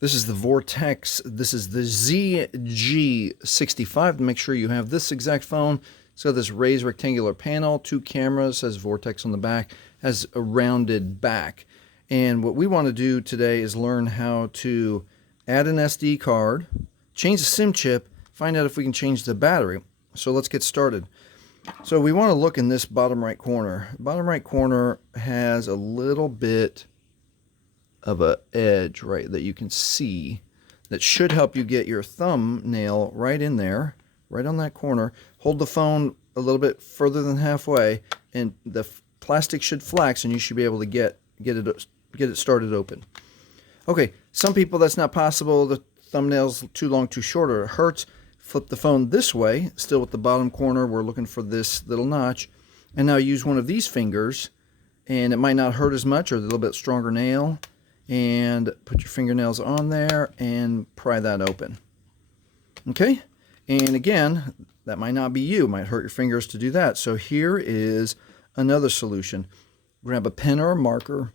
This is the Vortex. This is the ZG65. Make sure you have this exact phone. It's got this raised rectangular panel, 2 cameras, has Vortex on the back, has a rounded back. And what we want to do today is learn how to add an SD card, change the SIM chip, find out if we can change the battery. So let's get started. So we want to look in this bottom right corner. Bottom right corner has a little bit of a edge right that you can see that should help you get your thumbnail right in there, right on that corner. Hold the phone a little bit further than halfway and the plastic should flex and you should be able to get it started open. Okay, some people that's not possible. The thumbnail's too long, too short, or it hurts. Flip the phone this way, still with the bottom corner. We're looking for this little notch. And now use one of these fingers, and it might not hurt as much, or a little bit stronger nail. And put your fingernails on there and pry that open. Okay? And again, that might not be you. It might hurt your fingers to do that. So here is another solution. Grab a pen or a marker,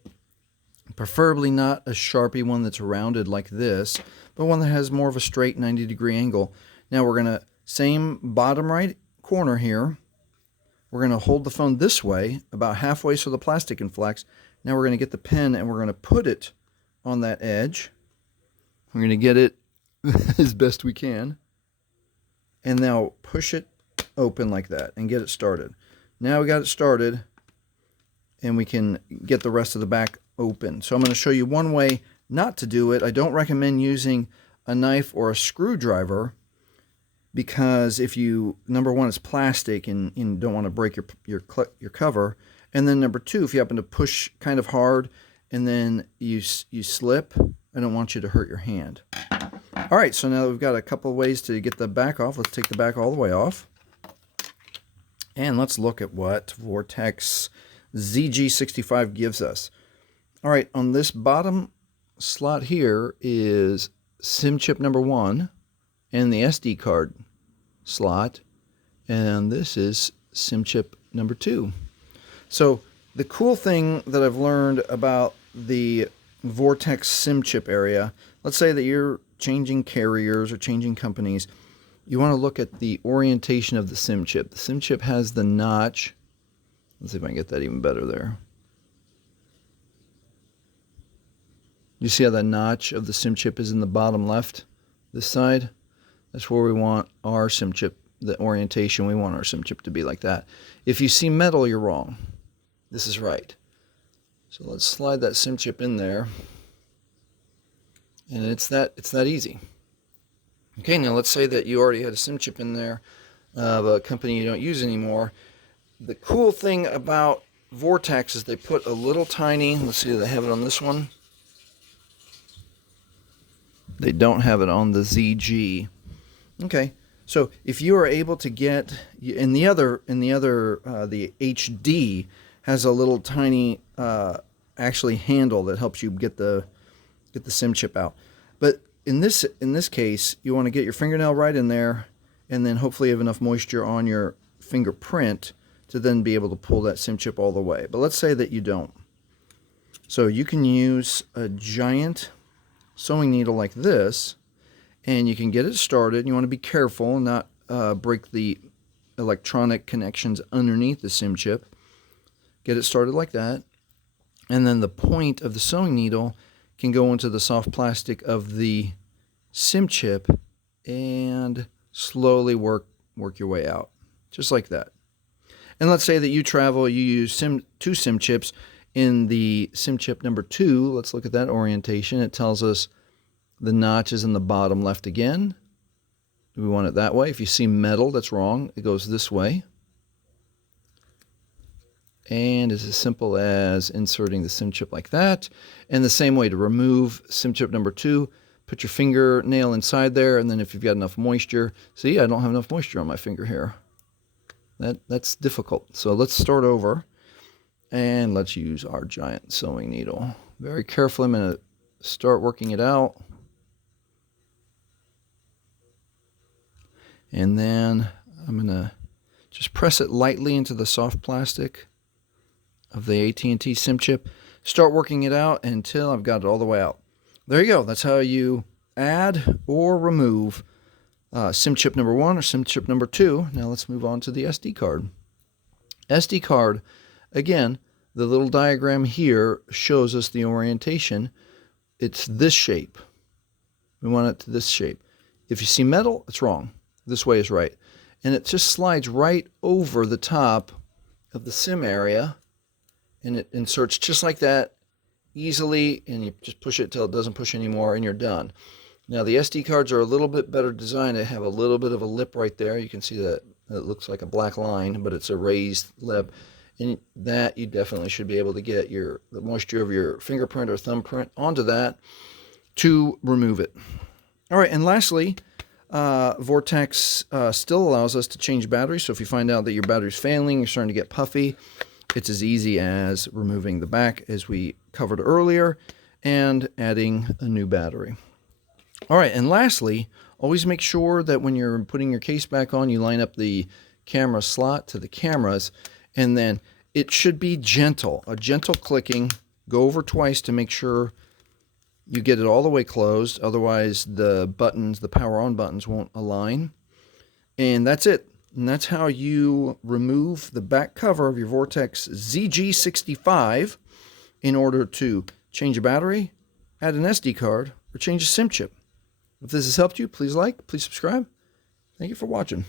preferably not a Sharpie one that's rounded like this, but one that has more of a straight 90-degree angle. Now we're going to, same bottom right corner here, we're going to hold the phone this way, about halfway so the plastic can flex. Now we're going to get the pen and we're going to put it on that edge. We're going to get it as best we can. And now push it open like that and get it started. Now we got it started and we can get the rest of the back open. So I'm going to show you one way not to do it. I don't recommend using a knife or a screwdriver because if you, number one, it's plastic and you don't want to break your cover. And then number two, if you happen to push kind of hard and then you slip, I don't want you to hurt your hand. All right, so now we've got a couple of ways to get the back off. Let's take the back all the way off. And let's look at what Vortex ZG65 gives us. All right, on this bottom slot here is SIM chip number 1 and the SD card slot. And this is SIM chip number 2. So the cool thing that I've learned about the Vortex SIM chip area, let's say that you're changing carriers or changing companies, you want to look at the orientation of the SIM chip. The SIM chip has the notch. Let's see if I can get that even better there. You see how the notch of the SIM chip is in the bottom left, this side? That's where we want our SIM chip, the orientation. We want our SIM chip to be like that. If you see metal, you're wrong. This is right. So let's slide that SIM chip in there. And it's that easy. Okay, now let's say that you already had a SIM chip in there of a company you don't use anymore. The cool thing about Vortex is they put a little tiny, let's see if they have it on this one. They don't have it on the ZG. Okay, so if you are able to get, the HD has a little tiny actually handle that helps you get the SIM chip out. But in this case, you want to get your fingernail right in there, and then hopefully you have enough moisture on your fingerprint to then be able to pull that SIM chip all the way. But let's say that you don't. So you can use a giant sewing needle like this, and you can get it started. You want to be careful and not break the electronic connections underneath the SIM chip. Get it started like that, and then the point of the sewing needle can go into the soft plastic of the SIM chip and slowly work your way out, just like that. And let's say that you travel, you use 2 SIM chips. In the SIM chip number 2, let's look at that orientation. It tells us the notch is in the bottom left again. We want it that way. If you see metal, that's wrong. It goes this way. And it's as simple as inserting the SIM chip like that. And the same way to remove SIM chip number 2, put your fingernail inside there, and then if you've got enough moisture, see, I don't have enough moisture on my finger here. That's difficult. So let's start over, and let's use our giant sewing needle. Very carefully, I'm going to start working it out. And then I'm going to just press it lightly into the soft plastic of the AT&T SIM chip. Start working it out until I've got it all the way out. there you go. That's how you add or remove SIM chip number 1 or SIM chip number 2. Now let's move on to the SD card. SD card, again, the little diagram here shows us the orientation. It's this shape. We want it to this shape. If you see metal, it's wrong. This way is right. And it just slides right over the top of the SIM area, and it inserts just like that easily, and you just push it till it doesn't push anymore, and you're done. Now the SD cards are a little bit better designed. They have a little bit of a lip right there. You can see that it looks like a black line, but it's a raised lip. And that you definitely should be able to get the moisture of your fingerprint or thumbprint onto that to remove it. All right, and lastly, Vortex still allows us to change batteries. So if you find out that your battery's failing, you're starting to get puffy, it's as easy as removing the back as we covered earlier and adding a new battery. All right, and lastly, always make sure that when you're putting your case back on, you line up the camera slot to the cameras, and then it should be gentle, a gentle clicking. Go over twice to make sure you get it all the way closed. Otherwise, the buttons, the power on buttons, won't align. And that's it. And that's how you remove the back cover of your Vortex ZG65 in order to change a battery, add an SD card, or change a SIM chip. If this has helped you, please like, please subscribe. Thank you for watching.